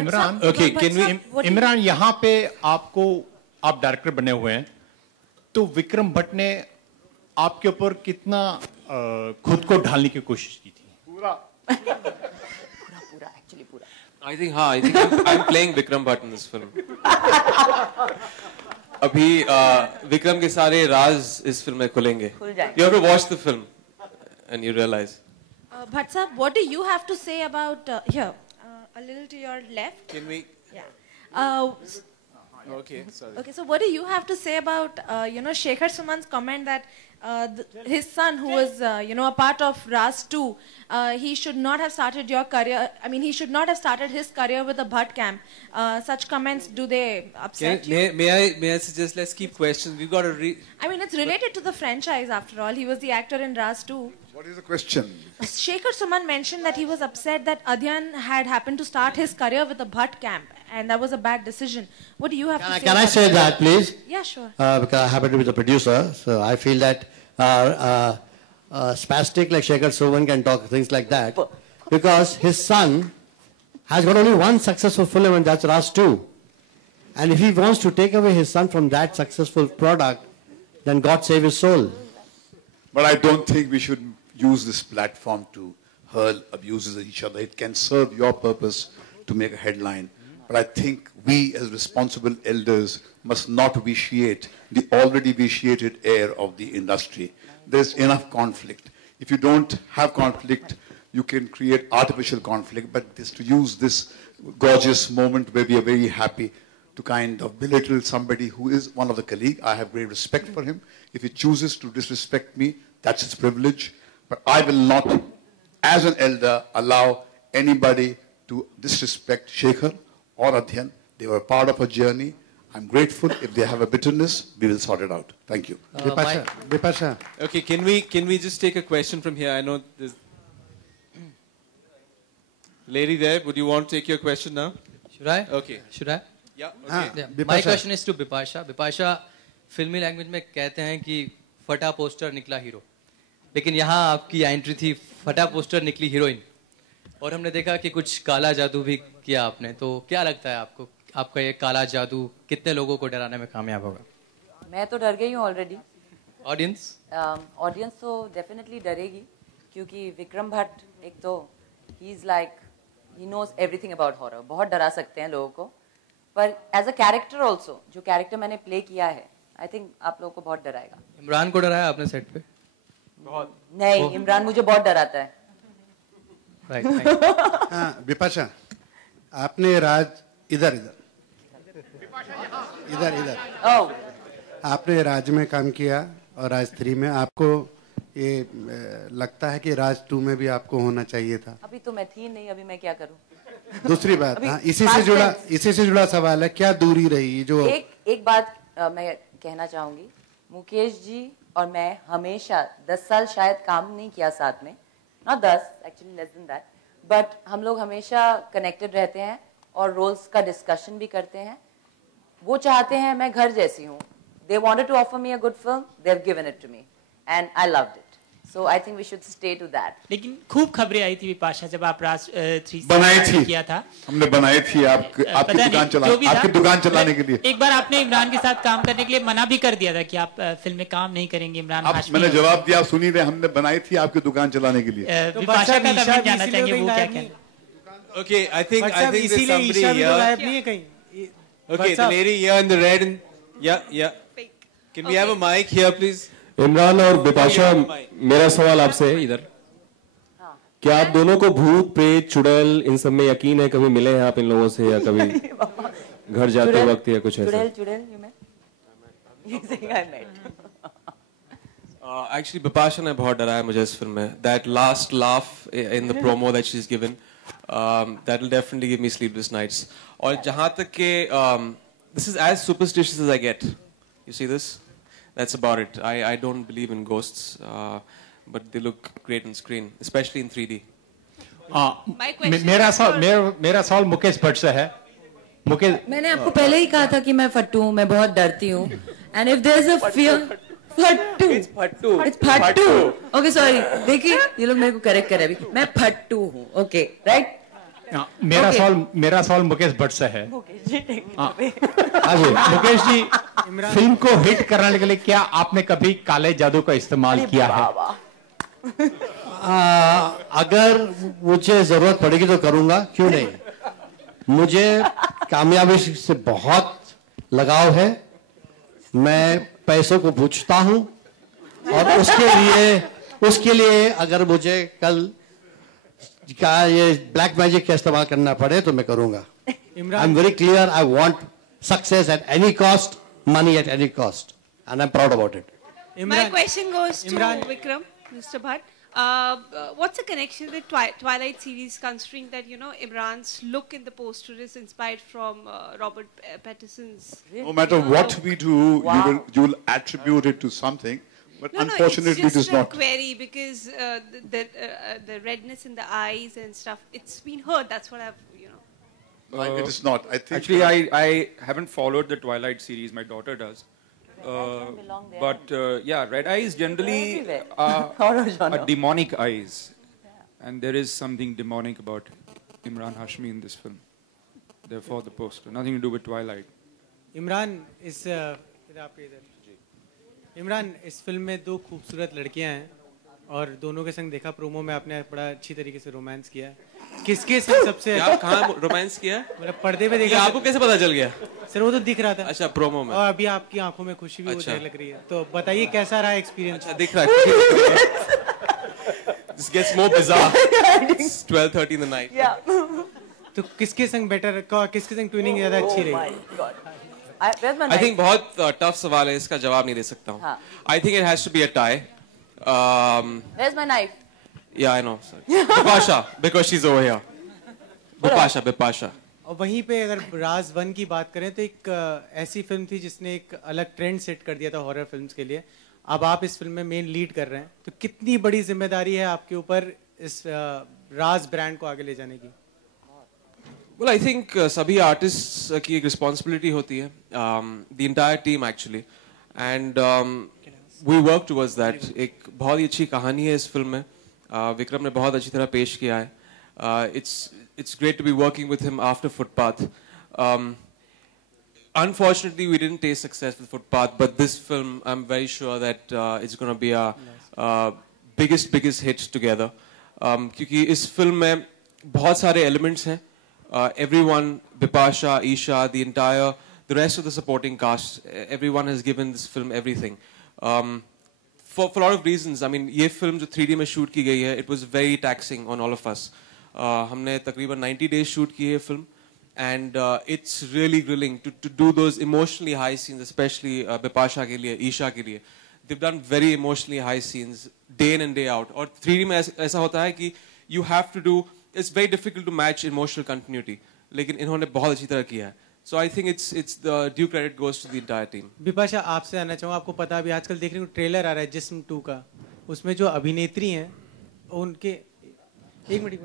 इमरान, इमरान यहाँ पे आपको, आप डायरेक्टर बने हुए हैं, तो विक्रम भट्ट ने आपके ऊपर कितना खुद को ढालने की कोशिश की थी? पूरा एक्चुअली पूरा. I think I'm playing Vikram Bhatt in this film. अभी विक्रम के सारे राज इस फिल्म में खुलेंगे. You have to watch the film and you realize. Bhatt sir, what do you have to say about here? A little to your left. Can we? Yeah. Okay, sorry. Okay, so what do you have to say about Shekhar Suman's comment that his son, who was a part of Ras 2, he should not have started your career. I mean, he should not have started his career with the Bhatt camp. Such comments, do they upset you? May I suggest let's keep questions. We've got to read. I mean, it's related to the franchise after all. He was the actor in Ras 2. What is the question? Shekhar Suman mentioned that he was upset that Adyan had happened to start his career with the Bhatt camp, and that was a bad decision. What do you have to say? Can I say that, please? Yeah, sure. Because I happen to be the producer, so I feel that spastic like Shekhar Suman can talk things like that, because his son has got only one successful film, and that's Ras 2. And if he wants to take away his son from that successful product, then God save his soul. But I don't think we should use this platform to hurl abuses at each other. It can serve your purpose to make a headline. But I think we as responsible elders must not vitiate the already vitiated air of the industry. There's enough conflict. If you don't have conflict, you can create artificial conflict. But to use this gorgeous moment where we are very happy to kind of belittle somebody who is one of the colleague, I have great respect for him. If he chooses to disrespect me, that's his privilege. But I will not, as an elder, allow anybody to disrespect Shekhar or Adyan. They were part of a journey. I'm grateful. If they have a bitterness, we will sort it out. Thank you. Bipasha. Okay, can we just take a question from here? I know there's lady there. Would you want to take your question now? Should I? Okay. Should I? Yeah. Okay. Yeah. My question is to Bipasha. Bipasha, फिल्मी language में कहते हैं कि फटा poster निकला hero, लेकिन यहाँ आपकी एंट्री थी फटा पोस्टर निकली हीरोइन, और हमने देखा कि कुछ काला जादू भी किया आपने. तो क्या लगता है आपको, आपका ये काला जादू कितने लोगों को डराने में कामयाब होगा? मैं तो डर गई हूँ ऑलरेडी. ऑडियंस तो डेफिनेटली डरेगी, क्योंकि विक्रम भट्ट एक तो ही is like he knows everything about horror. बहुत डरा सकते हैं लोगों को, पर एज अ कैरेक्टर ऑल्सो, जो कैरेक्टर मैंने प्ले किया है, आई थिंक आप लोगों को बहुत डराएगा. इमरान को डराया आपने सेट पे? बहुत नहीं, इमरान मुझे बहुत डराता है. हाँ बिपाशा, आपने राज इधर आपने राज में काम किया और राज 3 में आपको ये लगता है कि राज 2 में भी आपको होना चाहिए था? अभी तो मैं थी नहीं, अभी मैं क्या करूं. दूसरी बात, हाँ, इसी से जुड़ा सवाल है, क्या दूरी रही जो एक बात मैं कहना चाहूंगी. मुकेश जी और मैं हमेशा 10 साल शायद काम नहीं किया साथ में, not 10, actually less than that, but हम लोग हमेशा कनेक्टेड रहते हैं और रोल्स का डिस्कशन भी करते हैं. वो चाहते हैं मैं घर जैसी हूँ. They wanted to offer me a good film, they have given it to me and I loved it. So I think we should stay to that. लेकिन खूब खबरें आई थी विपाशा जब आप राज 3 बनाई थी, किया था. हमने बनाई थी आपकी दुकान चलाने के लिए. एक बार आपने इमरान के साथ काम करने के लिए मना भी कर दिया था कि आप फिल्म में काम नहीं करेंगे. इमरान हाशमी, मैंने जवाब दिया, सुनी रहे, हमने बनाई थी आपकी दुकान चलाने के लिए. विपाशा का तब जानना चाहेंगे वो क्या कहना. Okay, I think there's somebody here. Okay, the lady here in the red. Yeah. Can we have a mic here, please? Imran और बिपाशा, मेरा सवाल आपसे है इधर. क्या आप दोनों को भूत प्रेत चुड़ैल इन सब में यकीन है? कभी मिले हैं आप इन लोगों से, या कभी घर जाते वक्त या कुछ ऐसा? चुड़ैल you think I met? Actually Bipasha ने बहुत डराया मुझे इस फिल्म में. That last laugh in the promo that she's given, that will definitely give me sleepless nights. और जहाँ तक के this is as superstitious as I get. You see this? That's about it. I don't believe in ghosts, but they look great on screen, especially in 3D. मेरा सवाल मुकेश भट्ट से है. मुकेश, मैंने आपको पहले ही कहा था कि मैं फट्टू हूँ, मैं बहुत डरती हूँ. And if there's a fear, It's फट्टू. Okay, sorry. देखिए, ये लोग मेरे को करेक्ट कर रहे हैं अभी. मैं फट्टू हूँ. Okay, right? मेरा सवाल मुकेश भट्ट से है। मुकेश जी, फिल्म को हिट कराने के लिए क्या आपने कभी काले जादू का इस्तेमाल किया है? अगर मुझे जरूरत पड़ेगी तो करूंगा, क्यों नहीं। मुझे कामयाबी से बहुत लगाव है, मैं पैसों को पूछता हूं और उसके लिए अगर मुझे कल का ये ब्लैक मैजिक का इस्तेमाल करना पड़े तो मैं करूंगा। I am very clear, I want success at any cost, money at any cost, and I am proud about it. My question goes to Vikram, Mr. Bhatt. What's the connection with Twilight series, considering that Imran's look in the poster is inspired from Robert Pattinson's? No matter what we do, you will attribute it to something, but unfortunately it's it is just a not. query because the redness in the eyes and stuff. It's been heard. That's what I've It is not. I think actually I haven't followed the Twilight series. My daughter does. But yeah, red eyes generally are demonic eyes, and there is something demonic about Imran Hashmi in this film. Therefore, the poster, nothing to do with Twilight. Imran, इस film में दो खूबसूरत लड़कियां हैं और दोनों के संग देखा प्रोमो में आपने बड़ा अच्छी तरीके से रोमांस किया। किसके संग सबसे आप कहाँ रोमांस किया? मतलब पर्दे पे देखा। आपको कैसे पता चल गया? सर वो तो दिख रहा था। अच्छा, प्रोमो में। और अभी आपकी आंखों में खुशी भी मुझे लग रही है, तो बताइए कैसा रहा एक्सपीरियंस? अच्छा, दिख रहा है। This gets more bizarre. It's 12:30 in the night. तो किसके संग बेटर, किसके संग ट्विनिंग ज्यादा अच्छी रही? I think बहुत टफ सवाल है, इसका जवाब नहीं दे सकता हूँ। I think it has to be a tie. Where's my knife? Yeah, I know. Sorry. Bipasha, because she's over here. Bipasha. और वहीं पे अगर राज 1 की बात करें तो एक ऐसी फिल्म थी जिसने एक अलग ट्रेंड सेट कर दिया था हॉरर फिल्म्स के लिए। अब आप इस फिल्म में मेन लीड कर रहे हैं, तो कितनी बड़ी जिम्मेदारी है आपके ऊपर इस राज ब्रांड को आगे ले जाने की? Well, I think सभी आर्टिस्ट की एक रिस्पॉन्सिबिलिटी होती है, the entire team actually, and we work towards that. एक बहुत ही अच्छी कहानी है इस फिल्म में, विक्रम ने बहुत अच्छी तरह पेश किया है। It's great to be working with him after Footpath. Unfortunately, we didn't taste success with Footpath, but this film, I'm very sure that it's going to be a biggest hit together. क्योंकि इस film में बहुत सारे elements हैं. Everyone, Bipasha, Isha, the rest of the supporting cast, everyone has given this film everything. For a lot of reasons. I mean, ये film जो 3D में shoot की गई है, it was very taxing on all of us. हमने तकरीबन 90 days shoot की है film, and it's really grilling to do those emotionally high scenes, especially Bipasha के लिए, Isha के लिए. They've done very emotionally high scenes day in and day out. और 3D में ऐसा होता है कि you have to do, it's very difficult to match emotional continuity. लेकिन इन्होंने बहुत अच्छी तरह किया है. So I think it's the due credit goes to the entire team. Bipasha, आपसे आना चाहूँगा, आपको पता अभी आजकल देखने को ट्रेलर आ रहा है जिस्म 2 का, उसमें जो अभिनेत्री हैं उनके एक मिनट,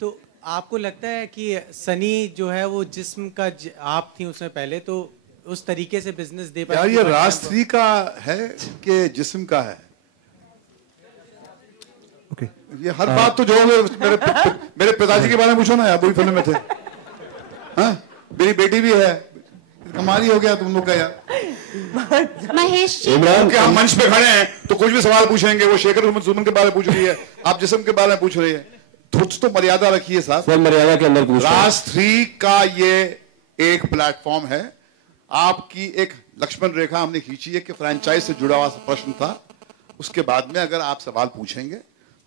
तो आपको लगता है कि सनी जो है वो जिस्म का आप थी उसमें पहले, तो उस तरीके से बिजनेस दे पाए? यार ये राज 3 का है कि जिस्म का है? ये हर बात तो जो मेरे पिताजी के बारे में पूछो ना यार, बुरी फिल्म में थे। हाँ, मेरी बेटी भी है, कमाल हो गया तुम लोग का यार। महेश जी, हम मंच पे खड़े हैं तो कुछ भी सवाल पूछेंगे, वो शेखर सुमन के बारे में पूछ रही है, आप जिस्म के बारे में पूछ रही है, कुछ तो मर्यादा रखिए साहब। सर मर्यादा के अंदर पूछ। राज 3 का ये एक प्लेटफॉर्म है, आपकी एक लक्ष्मण रेखा हमने खींची है कि फ्रेंचाइज से जुड़ा हुआ प्रश्न था, उसके बाद में अगर आप सवाल पूछेंगे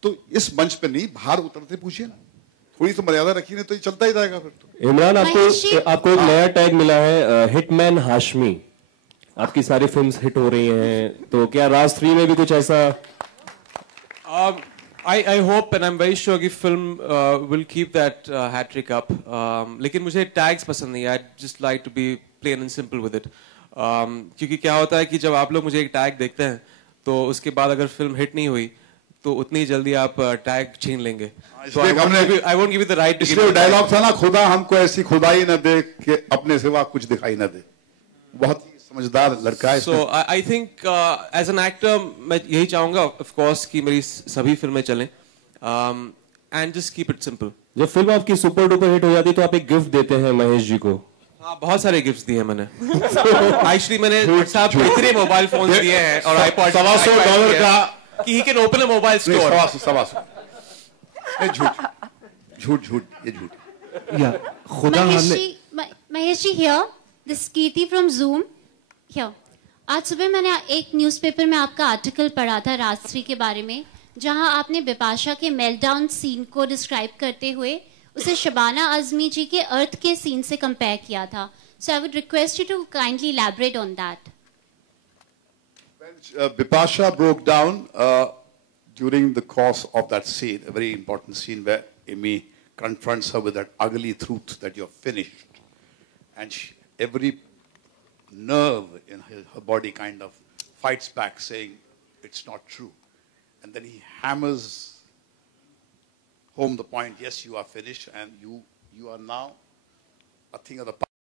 तो इस मंच पे नहीं, बाहर उतरते पूछिए ना, थोड़ी तो मर्यादा रखी, नहीं तो ये चलता ही जाएगा फिर तो। इमरान, आपको एक नया टैग मिला है, हिटमैन हाशमी। आपकी सारी फिल्म्स हिट हो रही हैं, तो क्या राज 3 में भी कुछ ऐसा? I hope and I'm very sure कि film will keep that hat trick up. लेकिन मुझे tags पसंद नहीं है. I'd just like to be plain and simple with it. क्योंकि क्या होता है कि जब आप लोग मुझे एक tag देखते हैं, तो उसके बाद अगर film hit नहीं हुई, तो उतनी जल्दी आप tag छीन लेंगे. So I won't give you the right to give it. Dialogue था ना, खुदा हमको ऐसी खुदाई न दे कि अपने सिवा कुछ दिखाई न दे. बहुत समझदार लड़का है. So I think as an actor मैं यही चाहूँगा of course कि मेरी सभी फिल्में चलें and just keep it simple. जब फिल्म आपकी सुपर डुपर हिट हो जाती है तो आप एक गिफ्ट देते हैं महेश जी को। हाँ, बहुत सारे गिफ्ट्स दिए मैंने। एक्चुअली मैंने साहब इतने मोबाइल फोन दिए हैं और आईपॉड $125 का कि he can open a mobile store. झूठ ये झूठ। Yeah, खुदा हमने Mahesh ji here, this Kirti from Zoom here. आज सुबह मैंने एक न्यूज़पेपर में आपका आर्टिकल पढ़ा था राज 3 के बारे में, जहां आपने बिपाशा के मेल्टडाउन सीन को डिस्क्राइब करते हुए उसे शबाना आजमी जी के अर्थ के सीन से कंपेयर किया था. So I would request you to kindly elaborate on that. Bipasha broke down during the course of that scene, a very important scene where Amy confronts her with that ugly truth that you're finished. And every nerve in her body kind of fights back saying it's not true. And then he hammers home the point, yes, you are finished and you are now a thing of the past.